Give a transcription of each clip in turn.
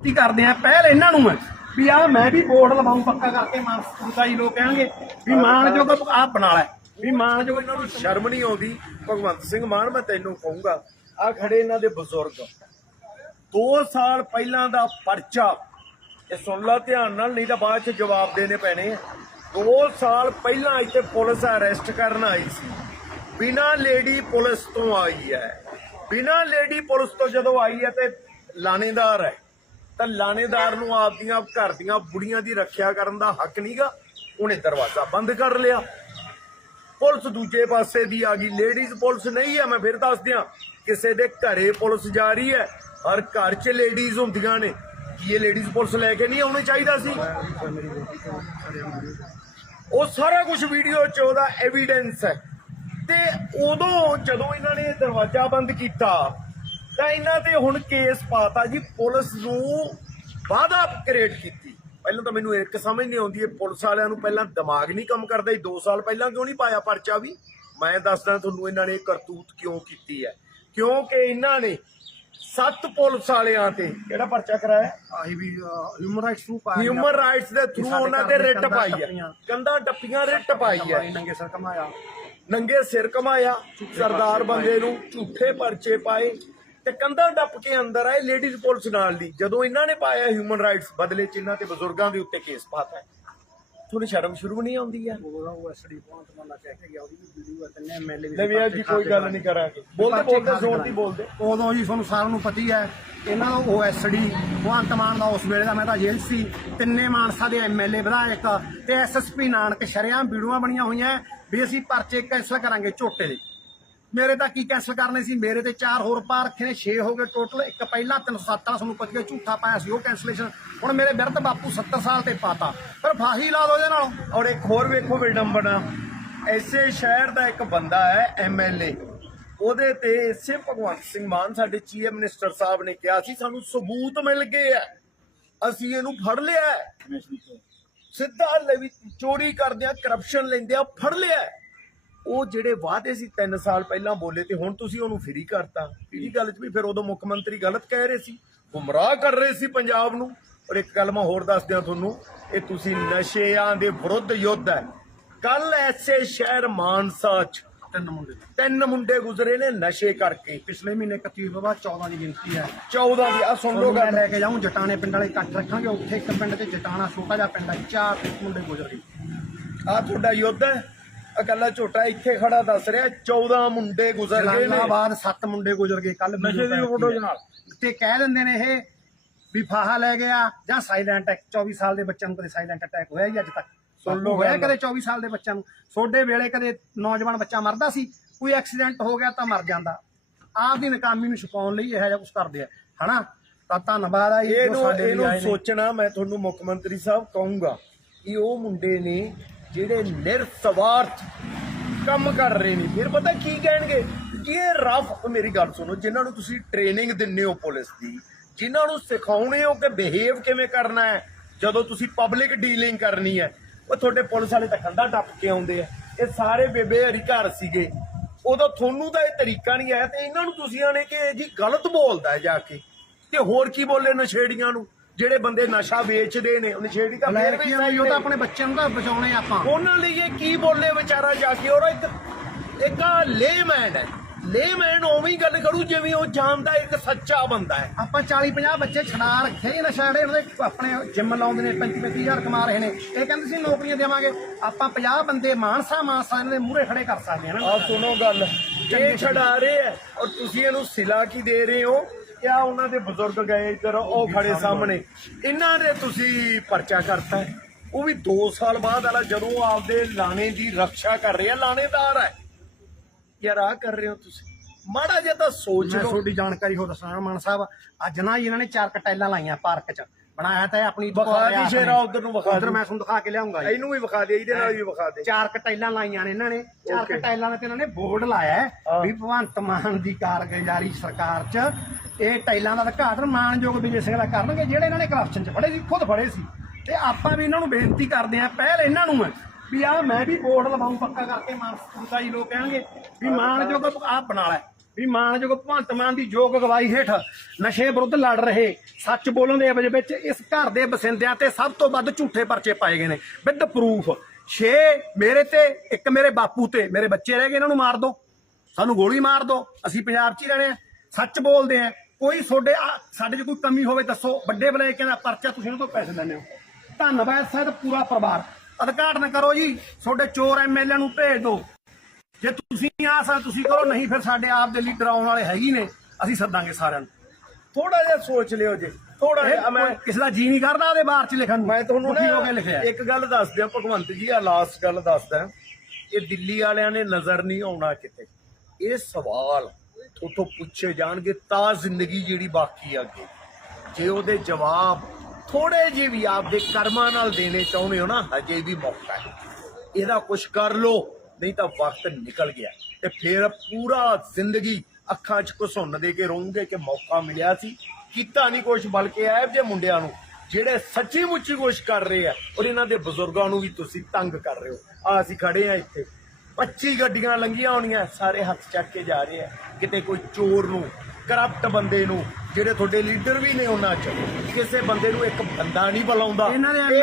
ਕੀ ਕਰਦੇ ਆ? ਪਹਿਲ ਇਹਨਾਂ ਨੂੰ ਹੈ ਵੀ ਆ ਮੈਂ ਵੀ ਬੋਰਡ ਲਵਾਉਂ ਪੱਕਾ ਕਰਕੇ ਮਾਨਸਤਾਈ ਲੋਕ ਕਹਿਣਗੇ ਵੀ ਮਾਨਯੋਗ ਆ ਬਣਾ ਲੈ, ਵੀ ਮਾਨਯੋਗ ਇਹਨਾਂ ਨੂੰ ਸ਼ਰਮ ਨਹੀਂ ਆਉਂਦੀ, ਭਗਵੰਤ ਸਿੰਘ ਮਾਨ ਮੈਂ ਤੈਨੂੰ ਕਹੂੰਗਾ ਆ ਖੜੇ ਇਹਨਾਂ ਦੇ ਬਜ਼ੁਰਗ। 2 ਸਾਲ ਪਹਿਲਾਂ ਦਾ ਪਰਚਾ, ਇਹ ਸੁਣ ਲਾ ਧਿਆਨ ਨਾਲ, ਨਹੀਂ ਤਾਂ ਬਾਅਦ ਚ ਜਵਾਬ ਦੇਣੇ ਪੈਣੇ ਆ। 2 ਸਾਲ ਪਹਿਲਾਂ ਇੱਥੇ ਪੁਲਿਸ ਅਰੈਸਟ ਕਰਨ ਆਈ ਸੀ। ਬਿਨਾ ਲੇਡੀ ਪੁਲਿਸ ਤੋਂ ਆਈ ਹੈ। ਬਿਨਾ ਲੇਡੀ ਪੁਲਿਸ ਤੋਂ ਜਦੋਂ ਆਈ ਹੈ ਤੇ ਲਾਣੇਦਾਰ ਹੈ। ਤਾਂ ਲਾਣੇਦਾਰ ਨੂੰ ਆਪਦੀਆਂ ਘਰ ਦੀਆਂ ਬੁੜੀਆਂ ਦੀ ਰੱਖਿਆ ਕਰਨ ਦਾ ਹੱਕ ਨਹੀਂਗਾ ਉਹਨੇ ਦਰਵਾਜ਼ਾ ਬੰਦ ਕਰ ਲਿਆ। ਪੁਲਿਸ ਦੂਜੇ ਪਾਸੇ ਦੀ ਆ ਗਈ। ਲੇਡੀਜ਼ ਪੁਲਿਸ ਨਹੀਂ ਹੈ, ਮੈਂ ਫਿਰ ਦੱਸ ਦਿਆਂ ਕਿਸੇ ਦੇ ਘਰੇ ਪੁਲਿਸ ਜਾ ਰਹੀ ਹੈ। ਹਰ ਘਰ 'ਚ ਲੇਡੀਜ਼ ਹੁੰਦੀਆਂ ਨੇ। ਕੀ ਇਹ ਲੇਡੀਜ਼ ਪੁਲਿਸ ਲੈ ਕੇ ਨਹੀਂ ਆਉਣੀ ਚਾਹੀਦਾ ਸੀ? ਉਹ ਸਾਰਾ ਕੁਝ ਵੀਡੀਓ 'ਚ ਉਹਦਾ ਐਵੀਡੈਂਸ ਹੈ। ਤੇ ਉਦੋਂ ਜਦੋਂ ਇਹਨਾਂ ਨੇ ਦਰਵਾਜ਼ਾ ਬੰਦ ਕੀਤਾ ਤਾਂ ਇਹਨਾਂ ਤੇ ਹੁਣ ਕੇਸ ਪਾਤਾ ਜੀ ਪੁਲਿਸ ਨੂੰ ਵਾਅਦਾ ਕ੍ਰੀਏਟ ਕੀਤੀ। ਪਹਿਲਾਂ ਤਾਂ ਮੈਨੂੰ ਇੱਕ ਸਮਝ ਨਹੀਂ ਆਉਂਦੀ ਇਹ ਪੁਲਿਸ ਵਾਲਿਆਂ ਨੂੰ ਪਹਿਲਾਂ ਦਿਮਾਗ ਨਹੀਂ ਕੰਮ ਕਰਦਾ 2 ਸਾਲ ਪਹਿਲਾਂ ਕਿਉਂ ਨਹੀਂ ਪਾਇਆ ਪਰਚਾ ਵੀ? ਮੈਂ ਦੱਸਦਾ ਤੁਹਾਨੂੰ ਇਹਨਾਂ ਨੇ ਇਹ ਕਰਤੂਤ ਕਿਉਂ ਕੀਤੀ ਹੈ। ਕਿਉਂਕਿ ਇਹਨਾਂ ਨੇ ਸੱਤ ਪੁਲਿਸ ਵਾਲਿਆਂ ਤੇ ਕਿਹੜਾ ਪਰਚਾ ਕਰਾਇਆ? ਆਹੀ ਵੀ ਹਿਊਮਨ ਰਾਈਟਸ ਨੂੰ ਪਾਇਆ ਹਿਊਮਨ ਰਾਈਟਸ ਦੇ ਥਰੂ ਉਹਨਾਂ ਤੇ ਰਿਟ ਪਾਈ ਹੈ। ਕੰਧਾਂ ਟੱਪੀਆਂ ਰਿਟ ਪਾਈ ਹੈ। ਨੰਗੇ ਸਰ ਕਮਾਇਆ ਨੰਗੇ ਸਿਰ ਕਮਾਇਆ ਸਰਦਾਰ ਬੰਦੇ ਨੂੰ ਝੂਠੇ ਪਰਚੇ ਪਾਏ। ਤੇ ਕੰਧਾਂ ਟੱਪ ਕੇ ਅੰਦਰ ਆਏ ਲੇਡੀਜ਼ ਪੁਲਿਸ ਨਾਲ ਦੀ। ਜਦੋਂ ਇਹਨਾਂ ਨੇ ਪਾਇਆ ਹਿਊਮਨ ਰਾਈਟਸ ਬਦਲੇ ਚ ਇਹਨਾਂ ਤੇ ਬਜ਼ੁਰਗਾਂ ਦੇ ਉੱਤੇ ਕੇਸ ਪਾਤਾ। ਤੁਹਾਨੂੰ ਸ਼ਰਮ ਸ਼ੁਰੂ ਨਹੀਂ ਆਉਂਦੀ ਉਹ ਉਹ ਐਸਡੀ ਪਹੁੰਚ ਮੰਨਾ ਕਹਿ ਕੇ ਗਿਆ ਉਹਦੀ ਵੀ ਵੀਡੀਓ ਹੈ ਤਿੰਨੇ ਐਮਐਲਏ ਵੀ ਨਵੀਆਂ ਜੀ ਕੋਈ ਗੱਲ ਨਹੀਂ ਕਰਾਂਗੇ। ਬੋਲਦੇ ਬੋਲਦੇ ਜ਼ੋਰ ਦੀ ਬੋਲਦੇ। ਉਦੋਂ ਜੀ ਤੁਹਾਨੂੰ ਸਾਰਿਆਂ ਨੂੰ ਪਤੀ ਹੈ ਇਹਨਾਂ ਦਾ ਓਐਸਡੀ ਭਗਵੰਤ ਮਾਨ ਦਾ ਉਸ ਵੇਲੇ ਦਾ ਮੈਂ ਤਾਂ ਜੇਲ੍ਹ ਸੀ ਤਿੰਨੇ ਮਾਨਸਾ ਦੇ ਐਮਐਲਏ ਵਿਧਾਇਕ ਤੇ ਐਸਐਸਪੀ ਨਾਨਕ ਸ਼ਰਿਆਮ ਵੀਡੀਓਆਂ ਬਣੀਆਂ ਹੋਈਆਂ ਵੀ ਅਸੀਂ ਪਰਚੇ ਕੈਂਸਲ ਕਰਾਂਗੇ ਝੋਟੇ ਦੇ ਮੇਰੇ ਤਾਂ ਕੀ ਕੈਂਸਲ ਕਰਨੇ ਸੀ? ਮੇਰੇ ਤੇ ਚਾਰ ਹੋਰ ਪਾ ਰੱਖੇ ਨੇ 6 ਹੋ ਗਏ ਟੋਟਲ ਇੱਕ ਪਹਿਲਾਂ 307 ਵਾਲਾ ਤੁਹਾਨੂੰ ਹੈ, ਝੂਠਾ ਪਾਇਆ ਸੀ ਉਹ ਕੈਂਸਲੇਸ਼ਨ ਹੁਣ ਮੇਰੇ ਵਿਰਧ ਬਾਪੂ 70 ਸਾਲ ਤੇ ਪਾਤਾ। ਫਿਰ ਫਾਹੀ ਲਾ ਦੋ ਇਹਦੇ ਨਾਲ। ਔਰ ਇੱਕ ਹੋਰ ਵੇਖੋ ਵਿਡੰਬਨਾ ਐਸੇ ਸ਼ਹਿਰ ਦਾ ਇੱਕ ਬੰਦਾ ਹੈ ਐਮਐਲਏ ਉਹਦੇ ਤੇ ਇਸੇ ਭਗਵੰਤ ਸਿੰਘ ਮਾਨ ਸਾਡੇ ਚੀਫ ਮਿਨਿਸਟਰ ਸਾਹਿਬ ਨੇ ਕਿਹਾ ਸੀ ਸਾਨੂੰ ਸਬੂਤ ਮਿਲ ਗਏ ਆ ਅਸੀਂ ਇਹਨੂੰ ਫੜ ਲਿਆ। ਸਿੱਧਾ ਲੈ ਵੀ ਚੋਰੀ ਕਰਦੇ ਆ ਕਰਪਸ਼ਨ ਲੈਂਦੇ ਆ ਫੜ ਲਿਆ। ਉਹ ਜਿਹੜੇ ਵਾਅਦੇ ਸੀ 3 ਸਾਲ ਪਹਿਲਾਂ ਬੋਲੇ ਤੇ ਹੁਣ ਤੁਸੀਂ ਉਹਨੂੰ ਫ੍ਰੀ ਕਰਤਾ। ਇਹਦੀ ਗੱਲ 'ਚ ਵੀ ਫਿਰ ਉਦੋਂ ਮੁੱਖ ਮੰਤਰੀ ਗਲਤ ਕਹਿ ਰਹੇ ਸੀ ਗੁੰਮਰਾਹ ਕਰ ਰਹੇ ਸੀ ਪੰਜਾਬ ਨੂੰ। ਔਰ ਇੱਕ ਗੱਲ ਮੈਂ ਹੋਰ ਦੱਸ ਦਿਆਂ ਤੁਹਾਨੂੰ ਇਹ ਤੁਸੀਂ ਨਸ਼ਿਆਂ ਦੇ ਵਿਰੁੱਧ ਯੁੱਧ ਹੈ। ਕੱਲ ਐਸੇ ਸ਼ਹਿਰ ਮਾਨਸਾ 'ਚ ਤਿੰਨ ਮੁੰਡੇ। ਤਿੰਨ ਮੁੰਡੇ ਗੁਜ਼ਰੇ ਨੇ ਨਸ਼ੇ ਕਰਕੇ। ਪਿਛਲੇ ਮਹੀਨੇ 31 ਤੋਂ ਬਾਅਦ 14 ਦੀ ਗਿਣਤੀ ਹੈ। 14 ਦੀ ਆ ਸੁਣ ਲਓ ਗੱਲ। ਲੈ ਕੇ ਜਾਊਂ ਜਟਾਣੇ ਪਿੰਡ ਵਾਲੇ ਇਕੱਠ ਰੱਖਾਂਗੇ। ਉੱਥੇ ਇੱਕ ਪਿੰਡ 'ਚ ਜਟਾਣਾ ਛੋਟਾ ਜਿਹਾ ਪਿੰਡ ਹੈ ਚਾਰ ਮੁੰਡੇ ਗੁਜ਼ਰ। ਗਏ ਆ ਤੁਹਾਡਾ ਯੁੱਧ ਹੈ। ਅਕੱਲਾ ਝੋਟਾ ਇੱਥੇ ਖੜਾ ਦੱਸ ਰਿਹਾ 14 ਮੁੰਡੇ ਗੁਜ਼ਰ ਗਏ ਨੇ। ਜਲਾਲਾਬਾਦ ਸੱਤ ਮੁੰਡੇ ਗੁਜ਼ਰ ਗਏ ਕੱਲ ਨਸ਼ੇ ਦੀ ਫੋਟੋ ਨਾਲ ਤੇ ਕਹਿ ਦਿੰਦੇ ਨੇ ਇਹ ਵੀ ਫਾਹਾ ਲੈ ਗਿਆ ਜਾਂ ਸਾਇਲੈਂਟ ਅਟੈਕ 24 ਸਾਲ ਦੇ ਬੱਚਿਆਂ ਨੂੰ ਕਦੇ ਸਾਇਲੈਂਟ ਅਟੈਕ ਹੋਇਆ ਹੀ ਅੱਜ ਤੱਕ? ਸੁਣ ਲਓ ਹੋਇਆ। ਕਦੇ 24 ਸਾਲ ਦੇ ਬੱਚਿਆਂ ਨੂੰ? ਛੋਡੇ ਵੇਲੇ ਕਦੇ ਨੌਜਵਾਨ ਬੱਚਾ ਮਰਦਾ ਸੀ ਕੋਈ ਐਕਸੀਡੈਂਟ ਹੋ ਗਿਆ ਤਾਂ ਮਰ ਜਾਂਦਾ। ਆਪ ਦੀ ਨਾਕਾਮੀ ਨੂੰ ਛੁਪਾਉਣ ਲਈ ਇਹੋ ਜਿਹਾ ਕੁਝ ਕਰਦੇ ਆ ਹਨਾ? ਤਾਂ ਧੰਨਵਾਦ ਆ ਜੀ ਜੋ ਇਹਨੂੰ ਸਾਡੇ ਲਈ ਇਹਨੂੰ ਨੇ। ਸੋਚਣਾ ਮੈਂ ਤੁਹਾਨੂੰ ਮੁੱਖ ਮੰਤਰੀ ਸਾਹਿਬ ਕਹੂੰਗਾ ਕਿ ਉਹ ਮੁੰਡੇ ਨੇ ਜਿਹੜੇ ਨਿਰਸਵਾਰਥ ਕੰਮ ਕਰ ਰਹੇ ਨੇ। ਫਿਰ ਪਤਾ ਕੀ ਕਹਿਣਗੇ? ਕਿ ਇਹ ਰਫ ਮੇਰੀ ਗੱਲ ਸੁਣੋ, ਜਿਨ੍ਹਾਂ ਨੂੰ ਤੁਸੀਂ ਟ੍ਰੇਨਿੰਗ ਦਿੰਦੇ ਹੋ ਪੁਲਿਸ ਦੀ, ਜਿਨ੍ਹਾਂ ਨੂੰ ਸਿਖਾਉਣੇ ਹੋ ਕਿ ਬਿਹੇਵ ਕਿਵੇਂ ਕਰਨਾ ਹੈ, ਜਦੋਂ ਤੁਸੀਂ ਪਬਲਿਕ ਡੀਲਿੰਗ ਕਰਨੀ ਹੈ, ਉਹ ਤੁਹਾਡੇ ਪੁਲਿਸ ਵਾਲੇ ਤਾਂ ਕੰਧਾ ਟੱਪ ਕੇ ਆਉਂਦੇ ਆ। ਇਹ ਸਾਰੇ ਬੇਬੇ ਹਰੀ ਘਰ ਸੀਗੇ। ਉਦੋਂ ਤੁਹਾਨੂੰ ਤਾਂ ਇਹ ਤਰੀਕਾ ਨਹੀਂ ਆਇਆ ਤੇ ਇਹਨਾਂ ਨੂੰ ਤੁਸੀਂ ਆਣੇ ਕਿ ਇਹ ਜੀ ਗਲਤ ਬੋਲਦਾ ਜਾ ਕੇ। ਤੇ ਹੋਰ ਕੀ ਬੋਲੇ ਨਸ਼ੇੜੀਆਂ ਨੂੰ? ਜਿਹੜੇ ਬੰਦੇ ਨਸ਼ਾ ਵੇਚਦੇ ਨੇ ਨਸ਼ੇੜੀ ਤਾਂ ਫੇਰ ਵੀ ਨੂੰ। ਉਹ ਤਾਂ ਆਪਣੇ ਬੱਚਿਆਂ ਨੂੰ ਤਾਂ ਬਚਾਉਣੇ ਆਪਾਂ। ਉਹਨਾਂ ਲਈ ਇਹ ਕੀ ਬੋਲੇ ਵਿਚਾਰਾ ਜਾ ਕੇ? ਔਰ ਇੱਕ ਇੱਕ ਲੇਮੈਨ ਹੈ। ਲੇਮੈਨ ਉਵੇਂ ਹੀ ਗੱਲ ਕਰੂ ਜਿਵੇਂ ਉਹ ਜਾਣਦਾ ਇੱਕ ਸੱਚਾ ਬੰਦਾ ਹੈ। ਆਪਾਂ 40 50 ਬੱਚੇ ਛਡਾ ਰੱਖੇ ਹੀ ਨਸ਼ਾੜੇ ਉਹਨਾਂ ਦੇ ਆਪਣੇ ਜਿੰਮ ਲਾਉਂਦੇ ਨੇ 35 35000 ਕਮਾ ਰਹੇ ਨੇ। ਇਹ ਕਹਿੰਦੇ ਸੀ ਨੌਕਰੀਆਂ ਦੇਵਾਂਗੇ। ਆਪਾਂ 50 ਬੰਦੇ ਮਾਨਸਾ ਮਾਨਸਾ ਇਹਨਾਂ ਦੇ ਮੂਹਰੇ ਖੜੇ ਕਰ ਸਕਦੇ ਹਾਂ ਨਾ। ਆਹ ਸੁਣੋ ਗੱਲ। ਇਹ ਛਡਾ ਰਹੇ ਹੈ। ਔਰ ਤੁਸੀਂ ਇਹਨੂੰ ਸਿਲਾ ਕੀ ਦੇ ਰਹੇ ਹੋ? ਕਿਆ ਉਹਨਾਂ ਦੇ ਬਜ਼ੁਰਗ ਗਏ ਇੱਧਰ ਉਹ ਖੜੇ ਸਾਹਮਣੇ। ਇਹਨਾਂ ਦੇ ਤੁਸੀਂ ਪਰਚਾ ਕਰਤਾ ਹੈ। ਉਹ ਵੀ 2 ਸਾਲ ਬਾਅਦ ਵਾਲਾ ਜਦੋਂ ਆਪਦੇ ਲਾਣੇ ਦੀ ਰੱਖਿਆ ਕਰ ਰਿਹਾ ਲਾਣੇਦਾਰ ਹੈ। ਯਾਰ ਆ ਕਰ ਰਹੇ ਹੋ ਤੁਸੀਂ। ਮਾੜਾ ਜਿਹਾ ਤਾਂ ਸੋਚ ਮੈਂ ਲਓ। ਤੁਹਾਡੀ ਜਾਣਕਾਰੀ ਹੋ ਦੱਸਣਾ ਮਾਨ ਸਾਹਿਬ ਅੱਜ ਨਾ ਜੀ ਇਹਨਾਂ ਨੇ ਚਾਰ ਕਟੈਲਾਂ ਲਾਈਆਂ ਪਾਰਕ 'ਚ। ਬਣਾਇਆ ਤਾਂ ਇਹ ਆਪਣੀ ਵਿਖਾ ਦੀ ਸ਼ੇਰਾ ਉਧਰ ਨੂੰ ਵਿਖਾ ਉਧਰ ਮੈਂ ਤੁਹਾਨੂੰ ਦਿਖਾ ਕੇ ਲਿਆਉਂਗਾ ਜੀ। ਇਹਨੂੰ ਵੀ ਵਿਖਾ ਦੇ ਇਹਦੇ ਨਾਲ ਵੀ ਵਿਖਾ ਦੇ। ਚਾਰ ਕਟੈਲਾਂ ਲਾਈਆਂ ਨੇ ਇਹਨਾਂ ਨੇ। ਚਾਰ. ਕਟੈਲਾਂ ਤੇ ਇਹਨਾਂ ਨੇ ਬੋਰਡ ਲਾਇਆ। ਵੀ ਭਗਵੰਤ ਮਾਨ ਦੀ ਕਾਰਗੁਜ਼ਾਰੀ ਸਰਕਾਰ 'ਚ ਇਹ ਟੈਲਾਂ ਦਾ ਉਦਘਾਟਨ ਮਾਨਯੋਗ ਵਿਜੇ ਸਿੰਘ ਦਾ ਕਰਨਗੇ ਜਿਹੜੇ ਇਹਨਾਂ ਨੇ ਕਰਪਸ਼ਨ 'ਚ ਫੜੇ ਸੀ ਖੁਦ ਫੜੇ ਸੀ। ਤੇ ਆਪਾਂ ਵੀ ਇਹਨਾਂ ਨੂੰ ਬੇਨਤੀ ਕਰਦੇ ਆਂ ਪਹਿਲ ਇਹਨਾਂ ਨੂੰ ਹੈ ਵੀ ਆ ਮੈਂ ਵੀ ਬੋਰਡ ਲਵਾਉਂ ਪੱਕਾ ਕਰਕੇ ਮਾਨਸਤਾਈ ਲੋਕ ਕਹਿਣਗੇ ਵੀ ਮਾਨਯੋਗ ਆ ਬਣਾ ਲੈ। ਵੀ ਮਾਨਯੋਗ ਭਗਵੰਤ ਮਾਨ ਦੀ ਯੋਗ ਅਗਵਾਈ ਹੇਠ ਨਸ਼ੇ ਵਿਰੁੱਧ ਲੜ ਰਹੇ ਸੱਚ ਬੋਲਣ ਦੇ ਅਵਜ ਵਿੱਚ ਇਸ ਘਰ ਦੇ ਬਸਿੰਦਿਆਂ ਤੇ ਸਭ ਤੋਂ ਵੱਧ ਝੂਠੇ ਪਰਚੇ ਪਾਏ ਗਏ ਨੇ। ਵਿਦ ਪ੍ਰੂਫ 6 ਮੇਰੇ ਤੇ, ਇੱਕ ਮੇਰੇ ਬਾਪੂ ਤੇ। ਮੇਰੇ ਬੱਚੇ ਰਹਿ ਗਏ, ਇਹਨਾਂ ਨੂੰ ਮਾਰ ਦਿਓ ਸਾਨੂੰ ਗੋਲੀ ਮਾਰ ਦਿਓ ਅਸੀਂ ਪੰਜਾਬ 'ਚ ਹੀ ਰਹਿਣੇ ਆ ਸੱਚ ਬੋਲਦੇ ਆ ਕੋਈ ਤੁਹਾਡੇ ਆ- ਸਾਡੇ 'ਚ ਕੋਈ ਕਮੀ ਹੋਵੇ ਦੱਸੋ। ਵੱਡੇ ਬਲੇਕਿਆਂ ਦਾ ਪਰਚਾ ਤੁਸੀਂ ਇਹਨਾਂ ਤੋਂ ਪੈਸੇ ਲੈਂਦੇ ਹੋ। ਧੰਨਵਾਦ ਸਾਹਿਬ ਪੂਰਾ ਪਰਿਵਾਰ। ਉਦਘਾਟਨ ਕਰੋ ਜੀ। ਤੁਹਾਡੇ ਚੋਰ ਐਮਐਲਏ ਨੂੰ ਭੇਜ ਦਿਓ। ਜੇ ਤੁਸੀਂ ਆ ਸਕ ਤੁਸੀਂ ਕਰੋ ਨਹੀਂ ਫਿਰ ਸਾਡੇ ਆਪ ਦੇ ਲੀਡਰ ਆਉਣ ਵਾਲੇ ਹੈਗੀ ਨੇ ਅਸੀਂ ਸੱਦਾਂਗੇ ਸਾਰਿਆਂ ਨੂੰ। ਥੋੜਾ ਜਿਹਾ ਸੋਚ ਲਿਓ ਜੀ ਥੋੜਾ ਜਿਹਾ ਮੈਂ ਕਿਸੇ ਦਾ ਜੀ ਨਹੀਂ ਕਰਦਾ ਉਹਦੇ ਬਾਹਰ ਚ ਲਿਖਣ ਨੂੰ। ਮੈਂ ਤੁਹਾਨੂੰ ਦੁਖੀ ਹੋ ਕੇ ਨਾ ਲਿਖਿਆ। ਇੱਕ ਗੱਲ ਦੱਸ ਦਿਆਂ ਭਗਵੰਤ ਜੀ ਆ ਲਾਸਟ ਗੱਲ ਦੱਸਦਾ। ਇਹ ਦਿੱਲੀ ਵਾਲਿਆਂ ਨੇ ਨਜ਼ਰ ਨਹੀਂ ਆਉਣਾ ਕਿਤੇ। ਇਹ ਸਵਾਲ ਉਥੋਂ ਪੁੱਛੇ ਜਾਣਗੇ ਤਾਂ ਜ਼ਿੰਦਗੀ ਜਿਹੜੀ ਬਾਕੀ ਆ ਅੱਗੇ। ਜੇ ਉਹਦੇ ਜਵਾਬ ਥੋੜੇ ਜਿਹੇ ਵੀ ਆਪਦੇ ਕਰਮਾਂ ਨਾਲ ਦੇਣੇ ਚਾਹੁੰਦੇ ਹੋ ਨਾ ਹਜੇ ਵੀ ਮੌਕਾ ਹੈ। ਇਹਦਾ ਕੁਝ ਕਰ ਲੋ ਨਹੀਂ ਤਾਂ ਵਕਤ ਨਿਕਲ ਗਿਆ ਤੇ ਫਿਰ ਪੂਰਾ ਜ਼ਿੰਦਗੀ ਅੱਖਾਂ 'ਚ ਘਸੁੰਨ ਦੇ ਕੇ ਰਹੋਗੇ ਕਿ ਮੌਕਾ ਮਿਲਿਆ ਸੀ। ਕੀਤਾ ਨਹੀਂ ਕੁਝ ਬਲਕਿ ਐਬ ਜੇ ਮੁੰਡਿਆਂ ਨੂੰ ਜਿਹੜੇ ਸੱਚੀ ਮੁੱਚੀ ਕੁਛ ਕਰ ਰਹੇ ਆ ਔਰ ਇਹਨਾਂ ਦੇ ਬਜ਼ੁਰਗਾਂ ਨੂੰ ਵੀ ਤੁਸੀਂ ਤੰਗ ਕਰ ਰਹੇ ਹੋ। ਆ ਅਸੀਂ ਖੜੇ ਆ ਇੱਥੇ। 25 ਗੱਡੀਆਂ ਲੰਘੀਆਂ ਹੋਣੀਆਂ ਸਾਰੇ ਹੱਥ ਚੱਕ ਕੇ ਜਾ ਰਹੇ ਆ। ਕਿਤੇ ਕੋਈ ਚੋਰ ਨੂੰ ਕਰਪਟ ਬੰਦੇ ਨੂੰ ਜਿਹੜੇ ਤੁਹਾਡੇ ਲੀਡਰ ਵੀ ਨੇ ਉਹਨਾਂ 'ਚ ਕਿਸੇ ਬੰਦੇ ਨੂੰ ਇੱਕ ਬੰਦਾ ਨਹੀਂ ਬੁਲਾਉਂਦਾ।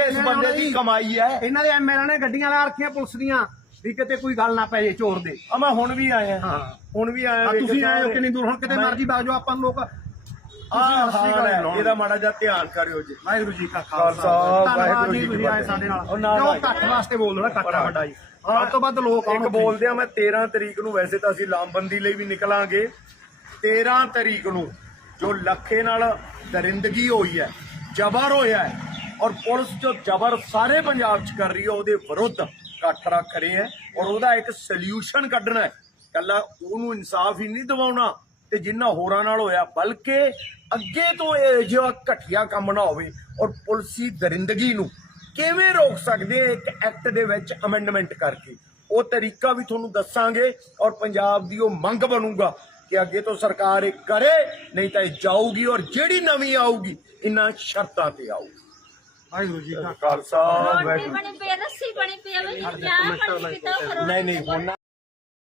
ਇਸ ਬੰਦੇ ਦੀ। ਕਮਾਈ ਹੈ। ਇਹਨਾਂ ਦੇ ਐਮਐਲਏ ਨੇ ਗੱਡੀਆਂ ਲਾ ਰੱਖੀਆਂ ਪੁਲਿਸ ਦੀਆਂ। ਵੀ ਕਿਤੇ ਕੋਈ ਗੱਲ ਨਾ ਪੈ ਜੇ ਚੋਰ ਦੇ ਆ ਮੈਂ ਹੁਣ ਵੀ ਆਇਆ ਹਾਂ। ਹੁਣ ਵੀ ਆਇਆ ਆ ਤੁਸੀਂ ਆਏ ਹੋ। ਕਿੰਨੀ ਦੂਰ ਹੁਣ ਕਿਤੇ ਮਰਜ਼ੀ ਬਾਗ ਜਾਓ ਆਪਾਂ ਨੂੰ ਲੋਕ ਆਹ ਤੁਸੀਂ ਹਾਲ ਹੈ ਲਾਉਣ। ਇਹਦਾ ਮਾੜਾ ਜਿਹਾ ਧਿਆਨ ਕਰਿਓ ਜੀ ਵਾਹਿਗੁਰੂ ਜੀ ਕਾ ਖਾਲਸਾ, ਧੰਨਵਾਦ ਵਾਹਿਗੁਰੂ ਜੀ ਜੀ ਕੀ ਤੁਸੀਂ ਆਏ ਫਤਿਹ। ਸਾਡੇ ਨਾਲ ਉਹ ਨਾਲ ਕਿਉਂ ਆਏ। ਇਕੱਠ ਵਾਸਤੇ ਬੋਲ ਦੇਣਾ ਇਕੱਠ ਆ ਵੱਡਾ ਜੀ ਵੱਧ ਤੋਂ ਵੱਧ ਲੋਕ ਆਉਣ ਇੱਕ ਉੱਥੇ। ਬੋਲਦੇ ਆ ਮੈਂ 13 ਤਰੀਕ ਨੂੰ ਵੈਸੇ ਤਾਂ ਅਸੀਂ ਲਾਮਬੰਦੀ ਲਈ ਵੀ ਨਿਕਲਾਂਗੇ 13 ਤਰੀਕ ਨੂੰ ਜੋ ਲੱਖੇ ਨਾਲ ਦਰਿੰਦਗੀ ਹੋਈ ਹੈ ਜ਼ਬਰ ਹੋਇਆ ਹੈ ਔਰ ਪੁਲਿਸ ਜੋ ਜ਼ਬਰ ਸਾਰੇ ਪੰਜਾਬ 'ਚ ਕਰ ਰਹੀ ਹੈ ਉਹਦੇ ਵਿਰੁੱਧ ਇਕੱਠ ਰੱਖ ਰਹੇ ਹੈ ਔਰ ਉਹਦਾ ਇੱਕ ਸੋਲੂਸ਼ਨ ਕੱਢਣਾ ਹੈ ਕੱਲਾ ਉਹਨੂੰ ਇਨਸਾਫ ਹੀ ਨਹੀਂ ਦਿਵਾਉਣਾ ਤੇ ਜਿੰਨਾ ਹੋਰਾਂ ਨਾਲ ਹੋਇਆ, ਬਲਕਿ ਅੱਗੇ ਤੋਂ ਇਹ ਜਿਹਾ ਘਟੀਆ ਕੰਮ ਨਾ ਹੋਵੇ ਔਰ ਪੁਲਿਸੀ ਦਰਿੰਦਗੀ ਨੂੰ ਕਿਵੇਂ ਰੋਕ ਸਕਦੇ ਆ ਇੱਕ ਐਕਟ ਦੇ ਵਿੱਚ ਅਮੈਂਡਮੈਂਟ ਕਰਕੇ। ਉਹ ਤਰੀਕਾ ਵੀ ਤੁਹਾਨੂੰ ਦੱਸਾਂਗੇ ਔਰ ਪੰਜਾਬ ਦੀ ਉਹ ਮੰਗ ਬਣੂਗਾ ਕਿ ਅੱਗੇ ਤੋਂ ਸਰਕਾਰ ਇਹ ਕਰੇ, ਨਹੀਂ ਤਾਂ ਇਹ ਜਾਊਗੀ ਔਰ ਜਿਹੜੀ ਨਵੀਂ ਆਊਗੀ ਇਨਾਂ ਸ਼ਰਤਾਂ ਤੇ ਆਊਗੀ। ਵਾਹਿਗੁਰੂ ਜੀ ਕਾ ਖਾਲਸਾ। ਰੋਟੀ ਬਣੀ ਪਈ ਆ, ਲੱਸੀ ਬਣੀ ਪਈ ਆ, ਵੀ ਚਾਹ ਪਾਣੀ ਪੀਤਾ ਕਰੋ ਨਹੀਂ ਨਹੀਂ ਹੁਣ